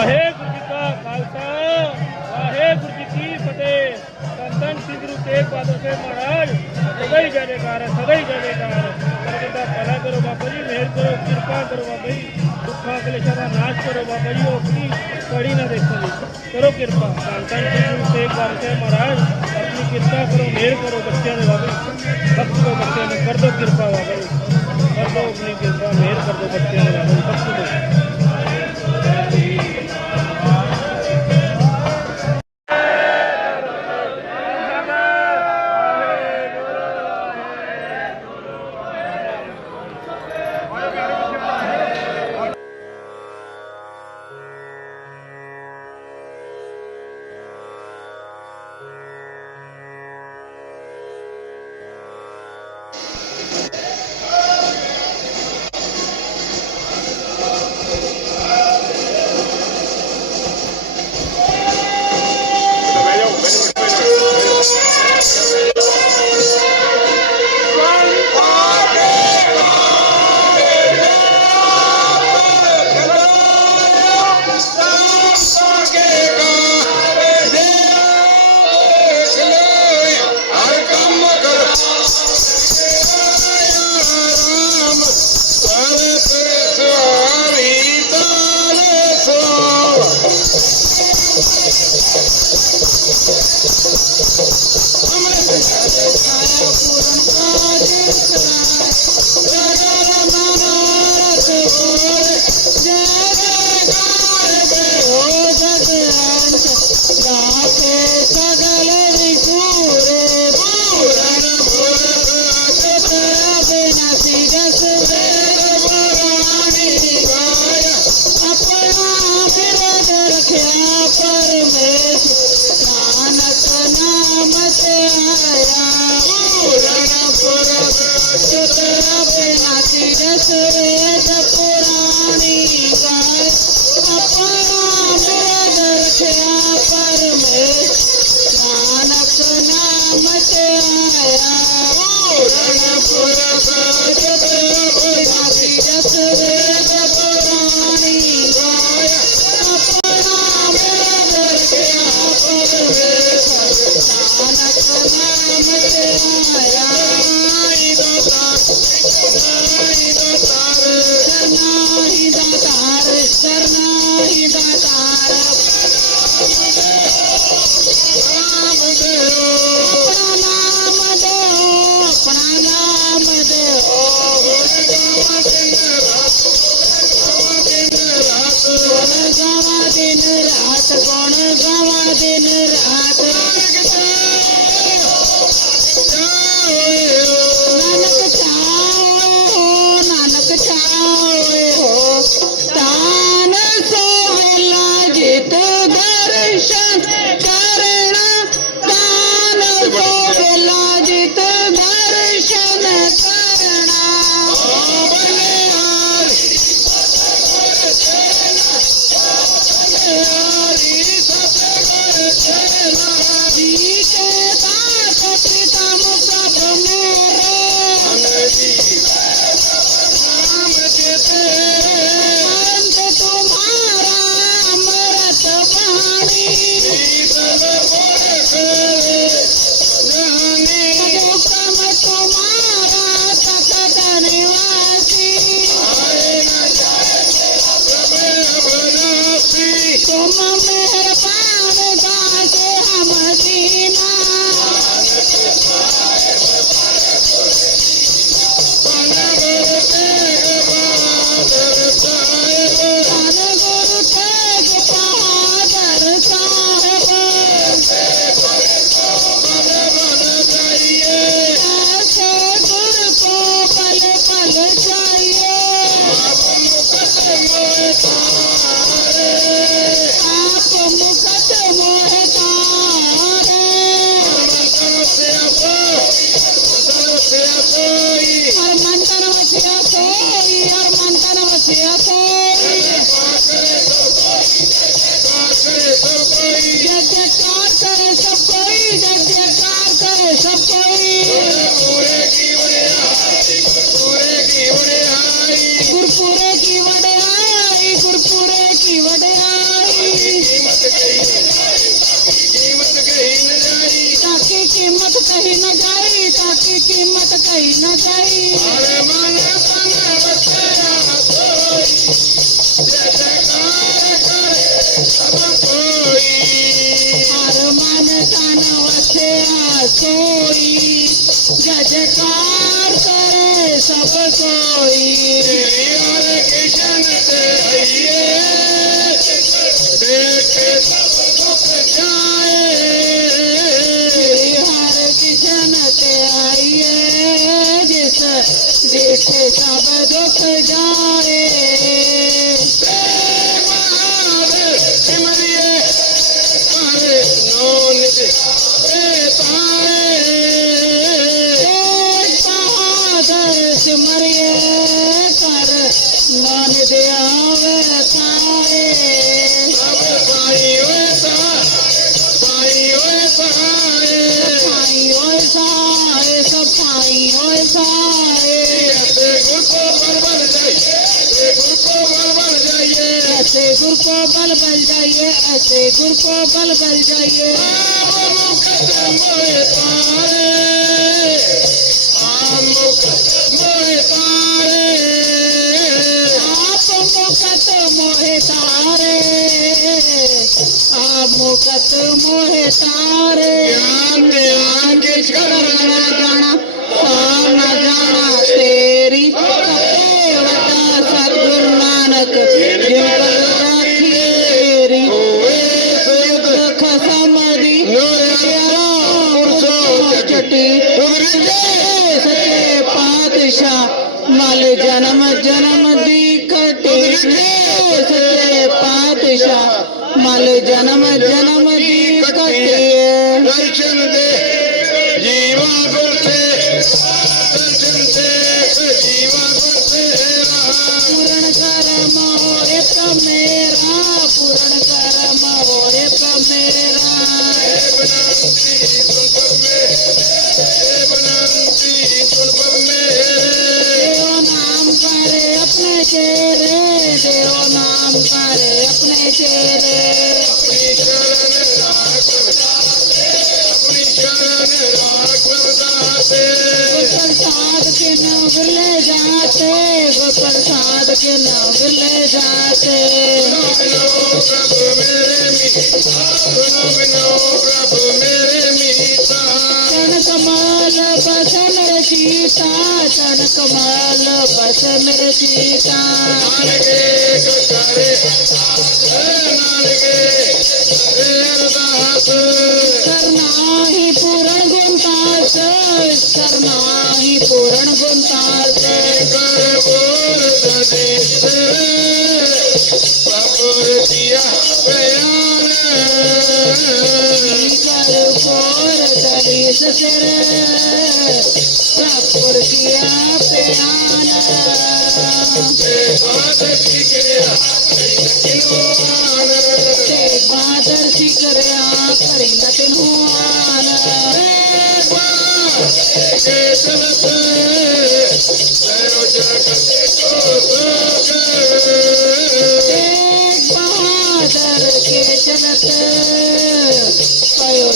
ਵਾਹਿਗੁਰੂ ਜੀ ਕਾ ਖਾਲਸਾ, ਵਾਹਿਗੁਰੂ ਜੀ ਕੀ ਫਤਿਹ। ਸੰਤਨ ਸ੍ਰੀ ਗੁਰੂ ਤੇਗ ਬਹਾਦਰ ਸਾਹਿਬ ਮਹਾਰਾਜ, ਸਦਾ ਹੀ ਜੈਕਾਰ ਸਦਾ ਹੀ ਜੈਕਾਰ ਕਰਮ ਦਾ ਭਲਾ ਕਰੋ ਬਾਬਾ ਜੀ, ਮਿਹਰ ਕਰੋ, ਕਿਰਪਾ ਕਰੋ ਬਾਬਾ ਜੀ, ਦੁੱਖਾਂ ਕਲੇਸ਼ਾਂ ਦਾ ਨਾਸ਼ ਕਰੋ ਬਾਬਾ ਜੀ ਆਪਣੀ ਕੜੀ ਨਾ ਦੇਖੋ ਜੀ। ਕਰੋ ਕਿਰਪਾ। ਸੰਤਨ ਸ੍ਰੀ ਗੁਰੂ ਤੇਗ ਬਹਾਦਰ ਸਾਹਿਬ ਮਹਾਰਾਜ, ਆਪਣੀ ਕਿਰਪਾ ਕਰੋ, ਮਿਹਰ ਕਰੋ ਬੱਚਿਆਂ ਦੇ ਬਾਬਾ। ਜੀ ਬਖਸ਼ ਬੱਚਿਆਂ ਨੂੰ ਕਰ ਦਿਓ ਕਿਰਪਾ ਬਾਬਾ ਜੀ। ਕਰ ਦਿਓ ਆਪਣੀ ਕਿਰਪਾ, ਮਿਹਰ ਕਰ ਦਿਓ ਬੱਚਿਆਂ ਦੇ ਬਾਬਾ ਜੀ ਬਖਸ਼ तारे आख मुंहिंज पारे आपत मोह तारे। ਪਾਤਸ਼ਾਹ ਮਲ ਜਨਮ ਜਨਮ ਦੀ ਕਟੀ ਸੱਚੇ ਪਾਤਸ਼ਾਹ। ਮਲ ਜਨਮ ਜਨਮ ਦੀ ਕਟੀ ਦਰਸ਼ਨ ਦੇ ਜੀਵਾ ਗੁਰਤੇ ਦਰਸ਼ਨ ਦੇ ਜੀਵਾ ਗੁਰਤੇ ਪੂਰਨ ਕਰਮ ਹੋਏ ਮੇਰਾ ਪੂਰਨ ਤੇਰੇ ਦੇਉ ਨਾਮ ਪਰ ਆਪਣੇ ਚੇਰੇ ਆਪਣੀ ਸ਼ਰਨ ਰਾਖ ਵਰਦਾਤੇ ਆਪਣੀ ਸ਼ਰਨ ਰਾਖ ਵਰਦਾਤੇ ਪ੍ਰਸਾਦ ਕੇ ਨਾਮ ਵਿਰਲੇ ਜਾਤੇ ਪ੍ਰਸਾਦ ਕੇ ਨਾਮ ਵਿਰਲੇ ਜਾਤੇ ਸੁਨੋ ਪ੍ਰਭੂ ਮੇਰੇ ਮੀਤਾ ਸੁਨੋ ਪ੍ਰਭੂ ਮੇਰੇ ਮੀਤਾ ਤਨ ਕਮਾਲ ਬਸਨ ਰਚੀਤਾ ਤਨ ਕਮਾਲ ਬਸਨ ਰਚੀਤਾ ਨਾਨਕੇ ਕੋ ਚਾਰੇ ਨਾਨਕੇ। दलीस सिर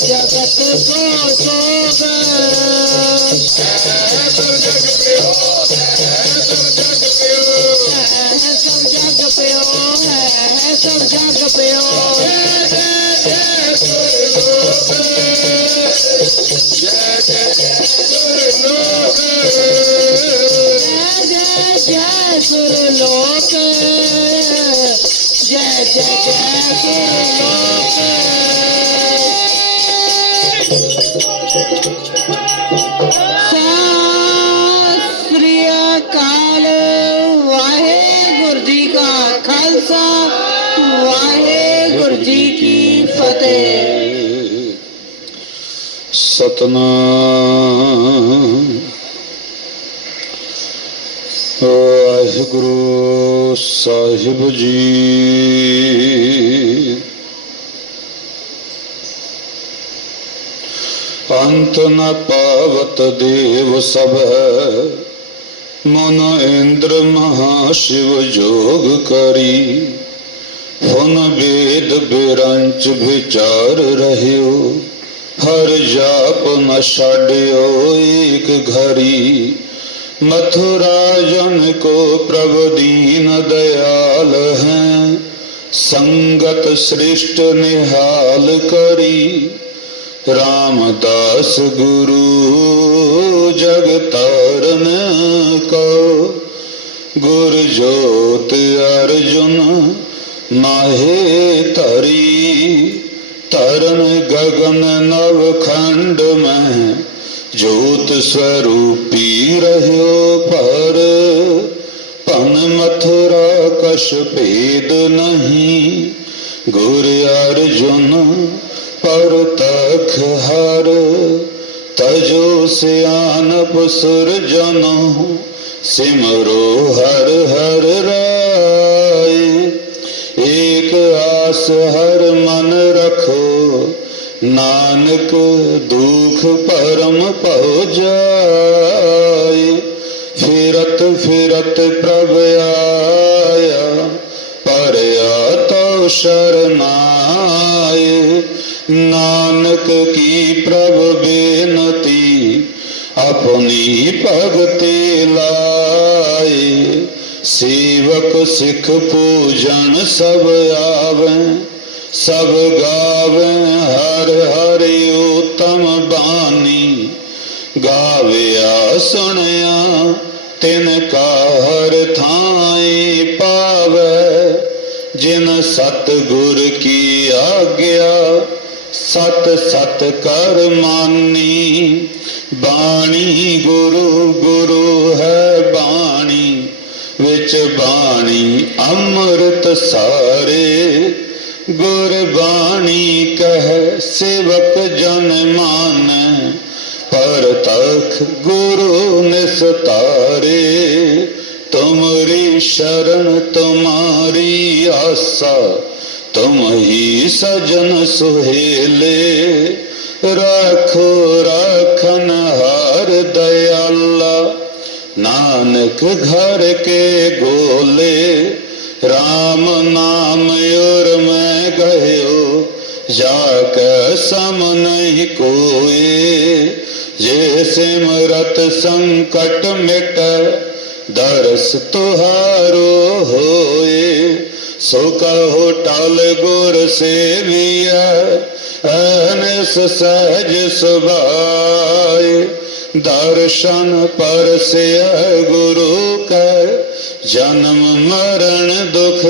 जगत को सोगा सब जग प्यो सब जग प्यो सब जग प्यो सब जग प्यो जय सुरलोक जय जय जय सुरलोक ਸ੍ਰੀ ਅਕਾਲ ਵਾਹਿਗੁਰੂ ਜੀ ਕਾ ਖਾਲਸਾ ਵਾਹਿਗੁਰੂ ਜੀ ਕੀ ਫਤਿਹ। ਸਤਨਾਮ। ਵਾਹਿਗੁਰੂ ਸਾਹਿਬ ਜੀ। ਅੰਤ ਨ ਪਾਵਤ ਦੇਵ ਸਭ। ਮਨ ਇੰਦਰ ਮਹਾ ਸ਼ਿਵ ਜੋਗ ਕਰੀ। ਹੁਨ ਵੇਦ ਬਿਰੰਚ ਵਿਚਾਰ ਰਹਿਓ। ਹਰ ਜਾਪ ਨ ਛਾੜਿਓ ਏਕ ਘਰੀ। ਮਥੁਰਾ ਜਨ ਕੋ ਪ੍ਰਭ ਦੀਨ ਦਇਆਲ ਹੈ। ਸੰਗਤ ਸ੍ਰਿਸ਼ਟ ਨਿਹਾਲ ਕਰੀ। ਰਾਮਦਾਸ ਗੁਰੂ ਜਗ ਤਾਰਨ ਕੋ ਗੁਰ ਜੋਤ ਅਰਜੁਨ ਮਾਹੇ ਤਰੀ ਤਰਨ ਗਗਨ ਨਵ ਖੰਡ ਮੈਂ ਜੋਤ ਸਰੂਪੀ ਰਹਿਓ ਪਰ ਭਨ ਮਥੁਰਾ ਕਸ਼ ਭੇਦ ਨਹੀਂ। ਗੁਰ ਅਰਜੁਨ ਪਰ ਤਖ ਹਰ ਤਜੋ ਸਿਆਨਪ ਸੁਰਜਨੋ ਸਿਮਰੋ ਹਰ ਹਰ ਰਾਏ ਆਸ ਹਰ ਮਨ ਰਖੋ ਨਾਨਕ ਦੁਖ ਪਰਮ ਭਉ ਜਾਏ ਫਿਰਤ ਫਿਰਤ ਪ੍ਰਭ ਆਇਆ ਪਰਿਆ ਤੋ ਸ਼ਰਨਾਏ ਨਾਨਕ ਕੀ ਪ੍ਰਭ ਬੇਨਤੀ, ਆਪਣੀ ਭਗਤੀ ਲਾਏ। ਸੇਵਕ ਸਿੱਖ ਪੂਜਨ ਸਭ ਆਵੈ, ਸਭ ਗਾਵੈ, ਹਰ ਹਰਿ ਉਤਮ ਬਾਣੀ। ਗਾਵਿਆ ਸੁਣਿਆ ਤਿਨ ਕਾ ਹਰ ਥਾਈ ਪਾਵੈ। ਜਿਨ ਸਤ ਗੁਰ ਕੀ ਆਗਿਆ ਸਤ ਸਤ ਕਰ ਮਾਨੀ। ਬਾਣੀ ਗੁਰੂ ਗੁਰੂ ਹੈ ਬਾਣੀ। ਵਿੱਚ ਬਾਣੀ ਅੰਮ੍ਰਿਤ ਸਾਰੇ। ਗੁਰ ਬਾਣੀ ਕਹਿ ਸੇਵਕ ਜਨ ਮਾਨ। ਪਰ ਤਖ ਗੁਰੂ ਨਿਸਤਾਰੇ ਤੁਮਰੀ ਸ਼ਰਨ ਤੁਮਾਰੀ ਆਸਾ। ਤੁਮ ਹੀ ਸਜਨ ਸੁਹੇਲੇ ਰੱਖੋ ਰਖਨ ਹਰ ਦਇਆਲਾ ਨਾਨਕ ਘਰ ਕੇ ਗੋਲੇ RAM ਨਾਮ ਉਰ ਮੈਂ ਗਇਓ ਜਾ ਕੈ ਸਮ ਨਹੀਂ ਕੋਏ ਜੇ ਸਿਮਰਤ ਸੰਕਟ ਮਿਟ ਦਰਸ ਤੁਹਾਰੋ ਹੋਏ ਸੋ ਕਹੋ ਟਲ ਗੁਰ ਸੇਵੀਐ, ਅਨਸ ਸਹਿਜ ਸੁਭਾਏ। ਦਰਸ਼ਨ ਪਰਸਿਐ ਗੁਰੂ ਕੈ, ਜਨਮ ਮਰਨ ਦੁਖ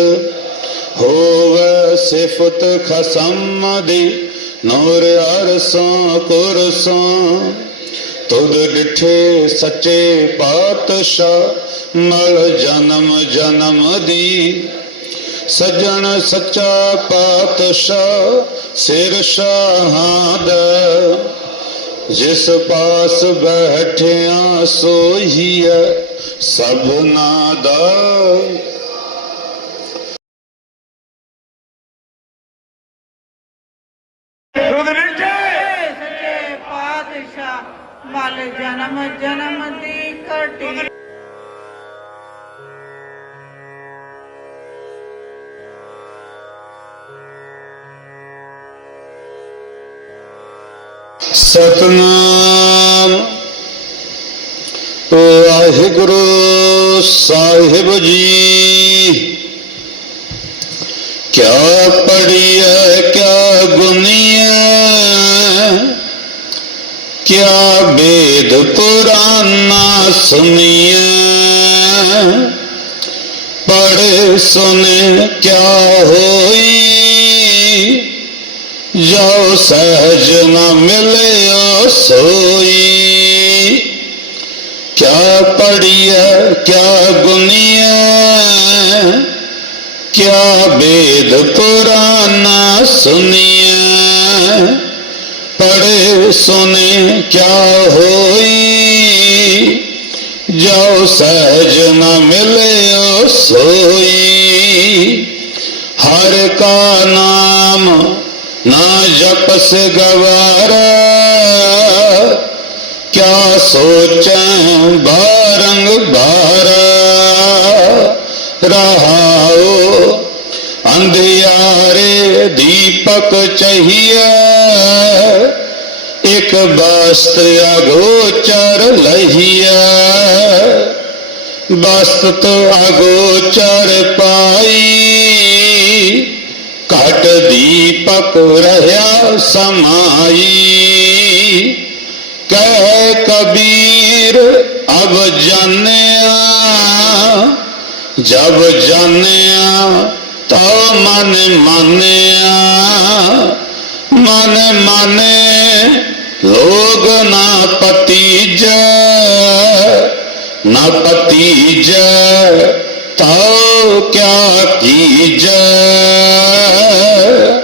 ਹੋਵੇ ਸਿਫਤ ਖਸਮ ਦੀ। ਨੂਰ ਅਰਸੋਂ ਕੁਰਸੋਂ, ਤੁਧ ਡਿਠੇ ਸੱਚੇ ਪਾਤਸ਼ਾਹ, ਮਲ ਜਨਮ ਜਨਮ ਦੀ। ਸਜਣ ਸੱਚਾ ਪਾਤਸ਼ਾਹ ਸਿਰ ਸ਼ਾਹਾਂ ਦਾ। ਜਿਸ ਪਾਸ ਬੈਠਿਆ ਸੋਹੀਐ ਸਭਨਾ ਦਾ ਸੱਚੇ ਪਾਤਸ਼ਾਹ ਮਲ ਜਨਮ ਜਨਮ ਦੀ ਕਟੀ ਸਤਨਾਮ। ਵਾਹਿਗੁਰੂ ਸਾਹਿਬ ਜੀ। ਕਿਆ ਪੜੀਐ ਕਿਆ ਗੁਨੀਐ, ਕਿਆ ਵੇਦ ਪੁਰਾਨਾ ਸੁਨੀਐ। ਪੜ੍ਹ, ਸੁਨ ਕਿਆ ਹੋਈ ਜੋ ਸਹਜ ਨ ਮਿਲਿਓ ਸੋਈ। ਕਿਆ ਪੜੀਐ ਕਿਆ ਗੁਨੀਐ, ਕਿਆ ਵੇਦ ਪੁਰਾਨਾ ਸੁਨੀਐ। ਪੜੇ ਸੁਨੇ, ਕਿਆ ਹੋਈ ਜੋ ਸਹਜ ਨ ਮਿਲਿਓ ਸੋਈ। ਹਰ ਕਾ ਨਾਮ ਨਾ ਜਪਸ ਗਵਾਰਾ, ਕਿਆ ਸੋਚੈ ਬਾਰੰਗ ਬਾਰਾ। ਰਹਾਓ ਅੰਧਿਆਰੇ ਦੀਪਕ ਚਹੀਏ ਇਕ ਬਸਤ ਅਗੋਚਰ ਲਹੀਏ ਬਸਤ ਅਗੋਚਰ ਪਾਈ ਘਟ ਦੀਪਕ ਰਹਾ ਸਮਾਈ। ਕਹਿ ਕਬੀਰ, ਅਬ ਜਾਣਿਆ, ਜਬ ਜਾਣਿਆ, ਤਾ ਮਨ ਮਾਨਿਆ। ਮਨ ਮਾਨੇ, ਲੋਗ ਨਾ ਪਤੀਜ ਨਾ ਪਤੀਜ ਤਾਉ ਕਿਆ ਕੀਜੈ। ਕਹਿ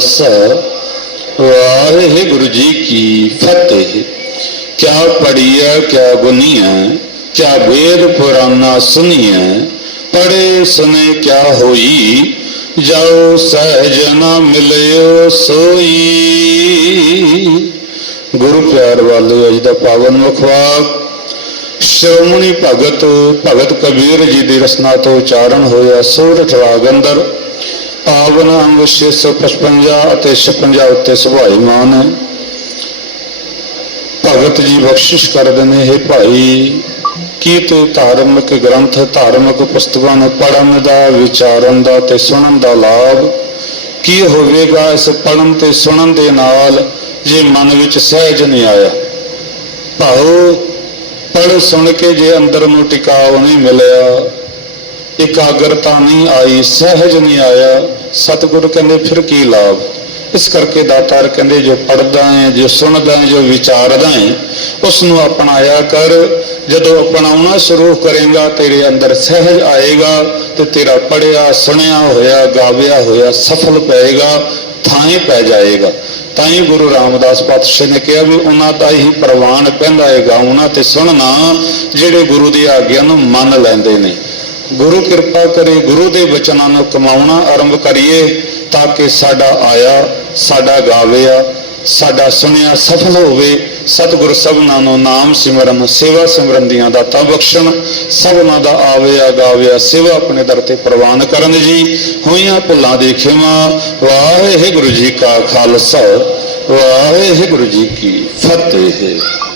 ਖਾਲਸਾ ਵਾਹਿਗੁਰੂ ਜੀ ਕੀ ਫਤਿਹ। ਕਿਆ ਪੜੀਆ ਕਿਆ ਗੁਨੀਆ ਕਿਆ ਵੇਦ ਪੁਰਾਨਾ ਸੁਨੀਆ ਪੜੇ ਸੁਨੇ, ਕਿਆ ਹੋਈ ਜਾਓ ਸਹਜਨਾ ਮਿਲਿਓ ਸੋਈ। ਗੁਰੂ ਪਿਆਰ ਵਾਲੇ, ਅਜ ਦਾ ਪਾਵਨ ਮੁਖਵਾ ਸ਼੍ਰੋਮਣੀ ਭਗਤ ਭਗਤ ਕਬੀਰ ਜੀ ਦੀ ਰਸਨਾ ਤੋਂ ਉਚਾਰਨ ਹੋਇਆ ਸੋਰਠ ਰਾਗ ਪਾਵਨ ਅੰਗ 655 ਅਤੇ 56 ਉੱਤੇ ਸੁਭਾਈਮਾਨ ਹੈ। ਭਗਤ ਜੀ ਬਖਸ਼ਿਸ਼ ਕਰਦੇ ਨੇ ਇਹ ਭਾਈ, ਕੀ ਤੂੰ ਧਾਰਮਿਕ ਗ੍ਰੰਥ, ਧਾਰਮਿਕ ਪੁਸਤਕਾਂ ਨੂੰ ਪੜ੍ਹਨ ਦਾ, ਵਿਚਾਰਨ ਦਾ ਤੇ ਸੁਣਨ ਦਾ ਲਾਭ? ਕੀ ਹੋਵੇਗਾ ਇਸ ਪੜ੍ਹਨ ਤੇ ਸੁਣਨ ਦੇ ਨਾਲ ਜੇ ਮਨ ਵਿੱਚ ਸਹਿਜ ਨਹੀਂ ਆਇਆ? ਭਾਉ ਪੜ ਸੁਣ ਕੇ ਜੇ ਅੰਦਰ ਨੂੰ ਟਿਕਾਉ ਨਹੀਂ ਮਿਲਿਆ ਇਕਾਗਰਤਾ ਨਹੀਂ ਆਈ, ਸਹਿਜ ਨਹੀਂ ਆਇਆ। ਸਤਿਗੁਰ ਕਹਿੰਦੇ, ਫਿਰ ਕੀ ਲਾਭ? ਇਸ ਕਰਕੇ ਦਾਤਾਰ ਕਹਿੰਦੇ, ਜੋ ਪੜਦਾ ਹੈ ਜੋ ਸੁਣਦਾ ਹੈ ਜੋ ਵਿਚਾਰਦਾ ਹੈ ਉਸ ਨੂੰ ਅਪਣਾਇਆ ਕਰ। ਜਦੋਂ ਅਪਣਾਉਣਾ ਸ਼ੁਰੂ ਕਰੇਗਾ, ਤੇਰੇ ਅੰਦਰ ਸਹਿਜ ਆਏਗਾ ਤੇ ਤੇਰਾ ਪੜਿਆ ਸੁਣਿਆ ਹੋਇਆ, ਗਾਵਿਆ ਹੋਇਆ ਸਫਲ ਪਏਗਾ ਥਾਂ ਪੈ ਜਾਏਗਾ। ਤਾਂ ਹੀ ਗੁਰੂ ਰਾਮਦਾਸ ਪਾਤਸ਼ਾਹ ਨੇ ਕਿਹਾ ਵੀ ਉਹਨਾਂ ਦਾ ਹੀ ਪ੍ਰਵਾਨ ਪੈਂਦਾ ਹੈ ਗਾਉਣਾ ਤੇ ਸੁਣਨਾ, ਜਿਹੜੇ ਗੁਰੂ ਦੀ ਆਗਿਆ ਨੂੰ ਮੰਨ ਲੈਂਦੇ ਨੇ। ਗੁਰੂ ਕਿਰਪਾ ਕਰੇ, ਗੁਰੂ ਦੇ ਬਚਨਾਂ ਨੂੰ ਕਮਾਉਣਾ ਆਰੰਭ ਕਰੀਏ ਤਾਂ ਕਿ ਸਾਡਾ ਆਇਆ, ਸਾਡਾ ਗਾਵਿਆ, ਸਾਡਾ ਸੁਣਿਆ ਸਫਲ ਹੋਵੇ। ਸਤਿਗੁਰ ਸਭਨਾਂ ਨੂੰ ਨਾਮ ਸਿਮਰਨ, ਸੇਵਾ ਸਿਮਰਨ ਦੀਆਂ ਦਾਤਾਂ ਬਖਸ਼ਣ, ਸਭਨਾਂ ਦਾ ਆਵਿਆ, ਗਾਵਿਆ, ਸੇਵਾ ਆਪਣੇ ਦਰ ਤੇ ਪ੍ਰਵਾਨ ਕਰਨ ਜੀ। ਹੋਈਆਂ ਭੁੱਲਾਂ ਦੇ ਖਿਮਾ, ਵਾਹਿਗੁਰੂ ਜੀ ਕਾ ਖਾਲਸਾ, ਵਾਹਿਗੁਰੂ ਜੀ ਕੀ ਫਤਿਹ।